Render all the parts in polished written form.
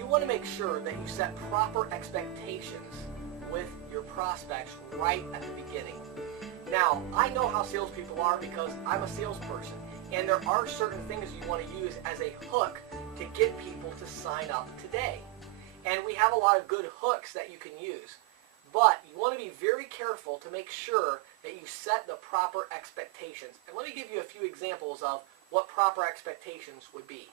you want to make sure that you set proper expectations with your prospects right at the beginning. Now, I know how salespeople are because I'm a salesperson, and there are certain things you want to use as a hook to get people to sign up today. And we have a lot of good hooks that you can use. But you want to be very careful to make sure that you set the proper expectations. And let me give you a few examples of what proper expectations would be.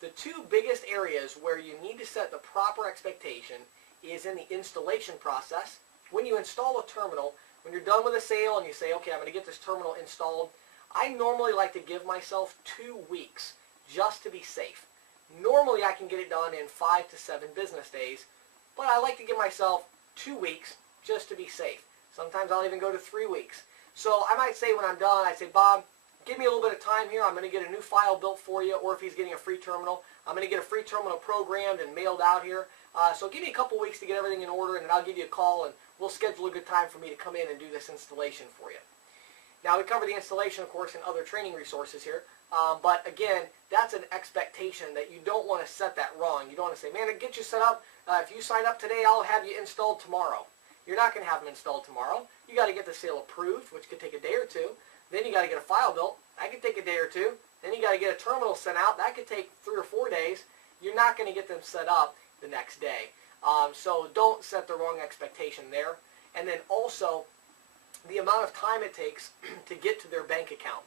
The two biggest areas where you need to set the proper expectation is in the installation process. When you install a terminal, when you're done with a sale and you say, okay, I'm going to get this terminal installed, I normally like to give myself 2 weeks just to be safe. Normally I can get it done in 5 to 7 business days, but I like to give myself 2 weeks just to be safe. Sometimes I'll even go to 3 weeks. So I might say when I'm done, I say, Bob, give me a little bit of time here. I'm going to get a new file built for you, or if he's getting a free terminal, I'm going to get a free terminal programmed and mailed out here. So give me a couple weeks to get everything in order, and then I'll give you a call, and we'll schedule a good time for me to come in and do this installation for you. Now, we cover the installation, of course, in other training resources here. But again, that's an expectation that you don't want to set that wrong. You don't want to say, man, to get you set up, if you sign up today, I'll have you installed tomorrow. You're not going to have them installed tomorrow. You got to get the sale approved, which could take a day or two. Then you got to get a file built. That could take a day or two. Then you got to get a terminal sent out. That could take 3 or 4 days. You're not going to get them set up the next day. So don't set the wrong expectation there. And then also the amount of time it takes to get to their bank account.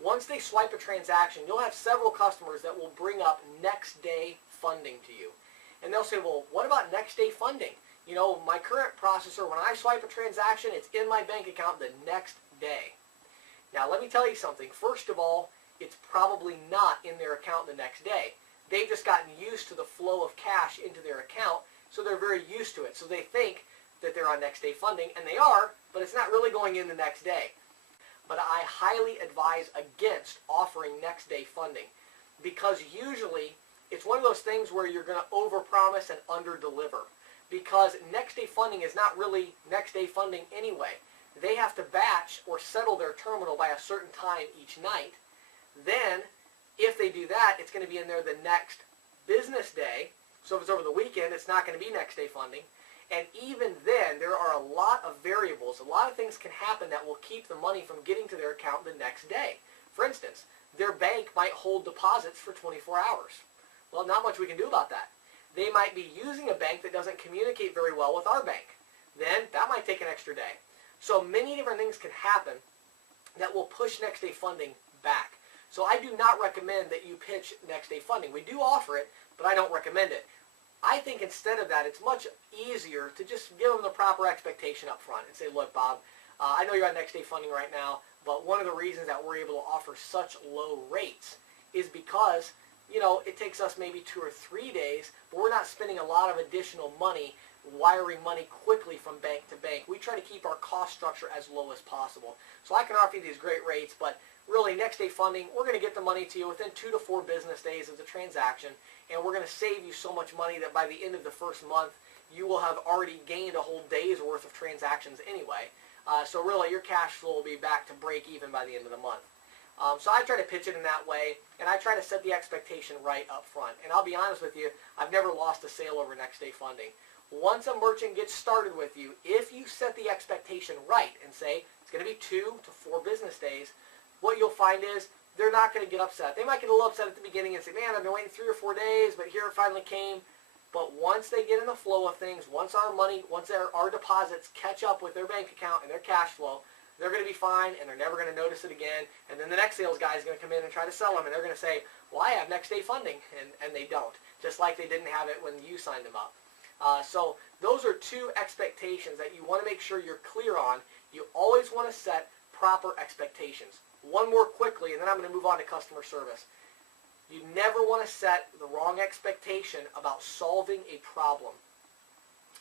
Once they swipe a transaction, you'll have several customers that will bring up next day funding to you. And they'll say, well, what about next day funding? You know, my current processor, when I swipe a transaction, it's in my bank account the next day. Now, let me tell you something. First of all, it's probably not in their account the next day. They've just gotten used to the flow of cash into their account, so they're very used to it. So they think that they're on next day funding, and they are, but it's not really going in the next day. But I highly advise against offering next day funding, because usually it's one of those things where you're going to overpromise and underdeliver, because next day funding is not really next day funding anyway. They have to batch or settle their terminal by a certain time each night. Then, if they do that, it's going to be in there the next business day. So if it's over the weekend, it's not going to be next day funding. And even then, there are a lot of variables. A lot of things can happen that will keep the money from getting to their account the next day. For instance, their bank might hold deposits for 24 hours. Well, not much we can do about that. They might be using a bank that doesn't communicate very well with our bank. Then that might take an extra day. So many different things can happen that will push next day funding back. So I do not recommend that you pitch next day funding. We do offer it, but I don't recommend it. I think instead of that, it's much easier to just give them the proper expectation up front and say, look, Bob, I know you're on next day funding right now, but one of the reasons that we're able to offer such low rates is because, you know, it takes us maybe 2 or 3 days, but we're not spending a lot of additional money wiring money quickly from bank to bank. We try to keep our cost structure as low as possible. So I can offer you these great rates, but really next day funding, we're going to get the money to you within 2 to 4 business days of the transaction, and we're going to save you so much money that by the end of the first month, you will have already gained a whole day's worth of transactions anyway. So really, your cash flow will be back to break even by the end of the month. So I try to pitch it in that way, and I try to set the expectation right up front. And I'll be honest with you, I've never lost a sale over next day funding. Once a merchant gets started with you, if you set the expectation right and say it's going to be 2 to 4 business days, what you'll find is they're not going to get upset. They might get a little upset at the beginning and say, man, I've been waiting 3 or 4 days, but here it finally came. But once they get in the flow of things, once our money, once our deposits catch up with their bank account and their cash flow, they're going to be fine, and they're never going to notice it again. And then the next sales guy is going to come in and try to sell them, and they're going to say, well, I have next day funding, and they don't, just like they didn't have it when you signed them up. So those are 2 expectations that you want to make sure you're clear on. You always want to set proper expectations. One more quickly, and then I'm going to move on to customer service. You never want to set the wrong expectation about solving a problem.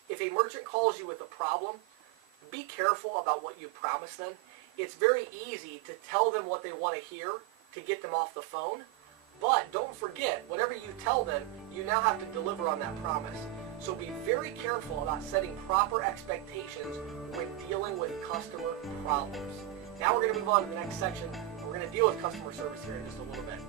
If a merchant calls you with a problem, be careful about what you promise them. It's very easy to tell them what they want to hear to get them off the phone, but don't forget, whatever you tell them, you now have to deliver on that promise. So be very careful about setting proper expectations when dealing with customer problems. Now we're going to move on to the next section. We're going to deal with customer service here in just a little bit.